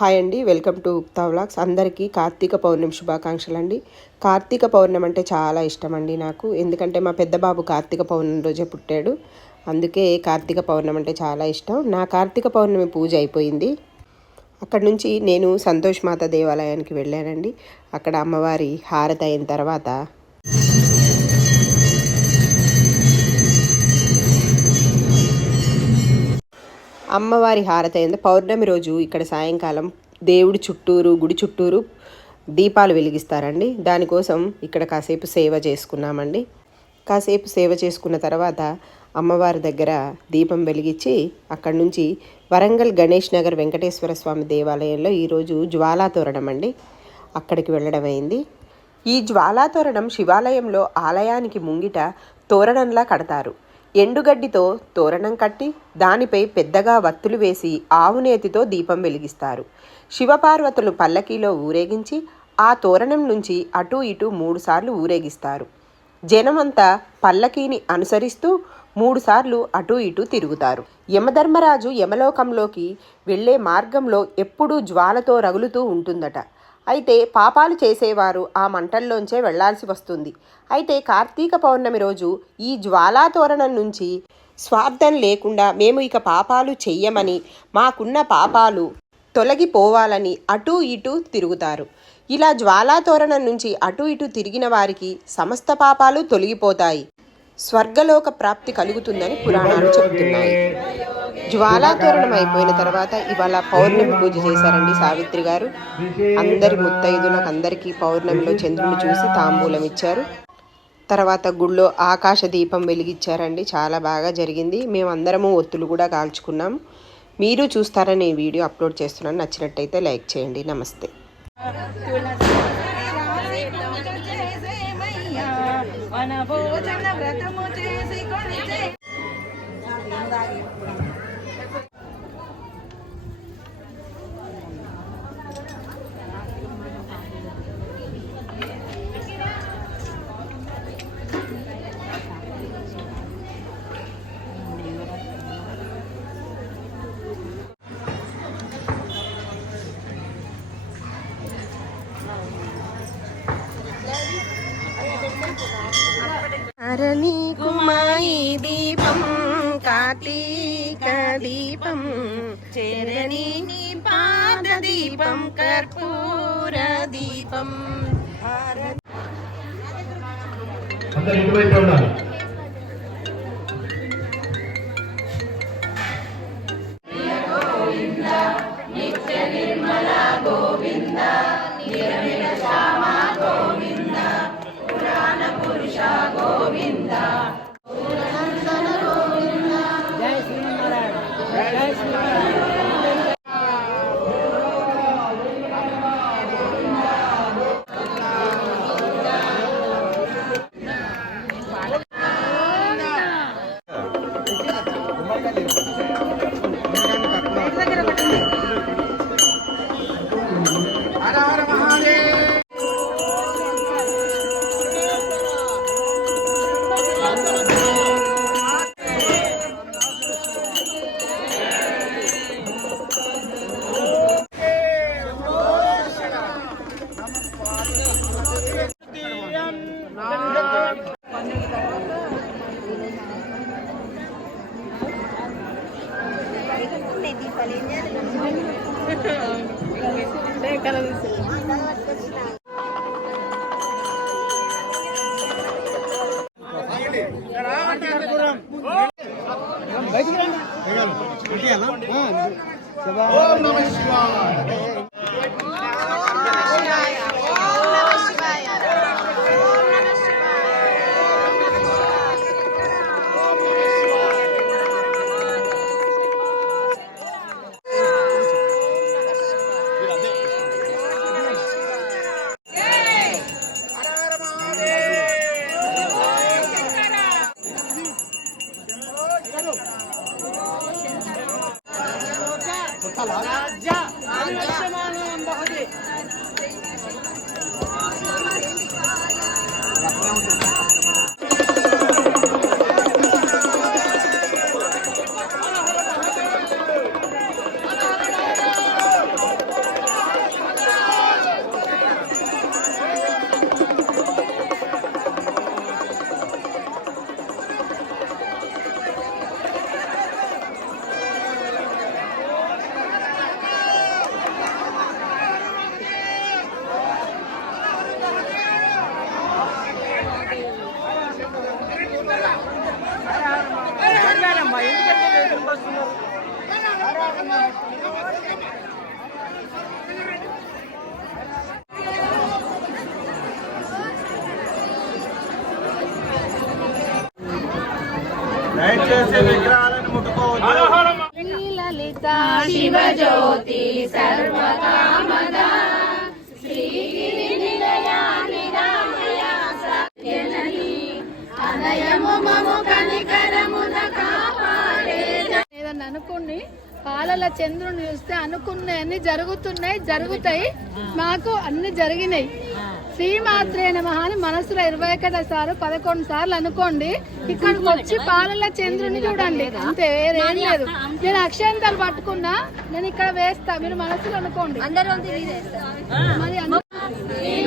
Hi అండి welcome to ఉక్తా vlogs. అందరికీ కార్తీక పౌర్ణమి శుభాకాంక్షలు అండి కార్తీక పౌర్ణమి అంటే చాలా ఇష్టం అండి నాకు. ఎందుకంటే మా పెద్ద బాబు కార్తీక పౌర్ణమి రోజే పుట్టాడు. అందుకే కార్తీక పౌర్ణమి అంటే చాలా ఇష్టం. నా కార్తీక పౌర్ణమి పూజ అయిపోయింది. అక్కడ నుంచి నేను సంతోష్ మాత దేవాలయానికి వెళ్ళానండి. అక్కడ అమ్మవారి హారతి అయిన తర్వాత అమ్మవారి హారతి అయింది. పౌర్ణమి రోజు ఇక్కడ సాయంకాలం దేవుడి చుట్టూరు గుడి చుట్టూరు దీపాలు వెలిగిస్తారండి. దానికోసం ఇక్కడ కాసేపు సేవ చేసుకున్నామండి. కాసేపు సేవ చేసుకున్న తర్వాత అమ్మవారి దగ్గర దీపం వెలిగించి అక్కడి నుంచి వరంగల్ గణేష్ నగర్ వెంకటేశ్వర స్వామి దేవాలయంలో ఈరోజు జ్వాలా తోరణం అండి. అక్కడికి వెళ్ళడం అయింది. ఈ జ్వాలా తోరణం శివాలయంలో ఆలయానికి ముంగిట తోరణంలా కడతారు. ఎండుగడ్డితో తోరణం కట్టి దానిపై పెద్దగా వత్తులు వేసి ఆవునేతితో దీపం వెలిగిస్తారు. శివపార్వతులు పల్లకీలో ఊరేగించి ఆ తోరణం నుంచి అటు ఇటు మూడుసార్లు ఊరేగిస్తారు. జనమంతా పల్లకీని అనుసరిస్తూ మూడుసార్లు అటు ఇటు తిరుగుతారు. యమధర్మరాజు యమలోకంలోకి వెళ్ళే మార్గంలో ఎప్పుడూ జ్వాలతో రగులుతూ ఉంటుందట. అయితే పాపాలు చేసేవారు ఆ మంటల్లోంచే వెళ్ళాల్సి వస్తుంది. అయితే కార్తీక పౌర్ణమి రోజు ఈ జ్వాలాతోరణం నుంచి స్వార్థం లేకుండా మేము ఇక పాపాలు చెయ్యమని మాకున్న పాపాలు తొలగిపోవాలని అటూ ఇటూ తిరుగుతారు. ఇలా జ్వాలాతోరణం నుంచి అటు ఇటు తిరిగిన వారికి సమస్త పాపాలు తొలగిపోతాయి. స్వర్గలోక ప్రాప్తి కలుగుతుందని పురాణాలు చెబుతున్నాయి. జ్వాలాతోరణం అయిపోయిన తర్వాత ఇవాళ పౌర్ణమి పూజ చేశారండి సావిత్రి గారు. అందరి ముత్తైదులకు అందరికీ పౌర్ణమిలో చంద్రుని చూసి తాంబూలం ఇచ్చారు. తర్వాత గుళ్ళో ఆకాశ దీపం వెలిగించారండి చాలా బాగా జరిగింది. మేము అందరము ఒత్తులు కూడా కాల్చుకున్నాం. మీరు చూస్తారని ఈ వీడియో అప్లోడ్ చేస్తున్నాను. నచ్చినట్టయితే లైక్ చేయండి. నమస్తే. వనభోజన వ్రతము చేసి ధరణి కుమాయి దీపం కార్తీక దీపం. చరణి పాద దీపం. కర్పూర దీపం నిత్య నిర్మల గోవింద వెనకాల తీసుకెళ్ళి బయటికి రండి. ఓం నమ శివాయ. రాజ్య అనువర్తమానం భవతి చేసే విగ్రహాలను ముట్టుకోవద్దు. ఏదన్నా అనుకోండి పాలల చంద్రుని చూస్తే అనుకున్నాయన్ని జరుగుతున్నాయి జరుగుతాయి. మాకు అన్ని జరిగినాయి. శ్రీమాత్రే నమ అని మనసులో ఇరవై ఒకటి సార్లు పదకొండు సార్లు అనుకోండి. ఇక్కడికి వచ్చి పాలల చంద్రుని చూడండి. అంతే వేరేం లేదు. నేను అక్షయంతాలు పట్టుకున్నా నేను ఇక్కడ వేస్తా. మీరు మనసులో అనుకోండి. మరి.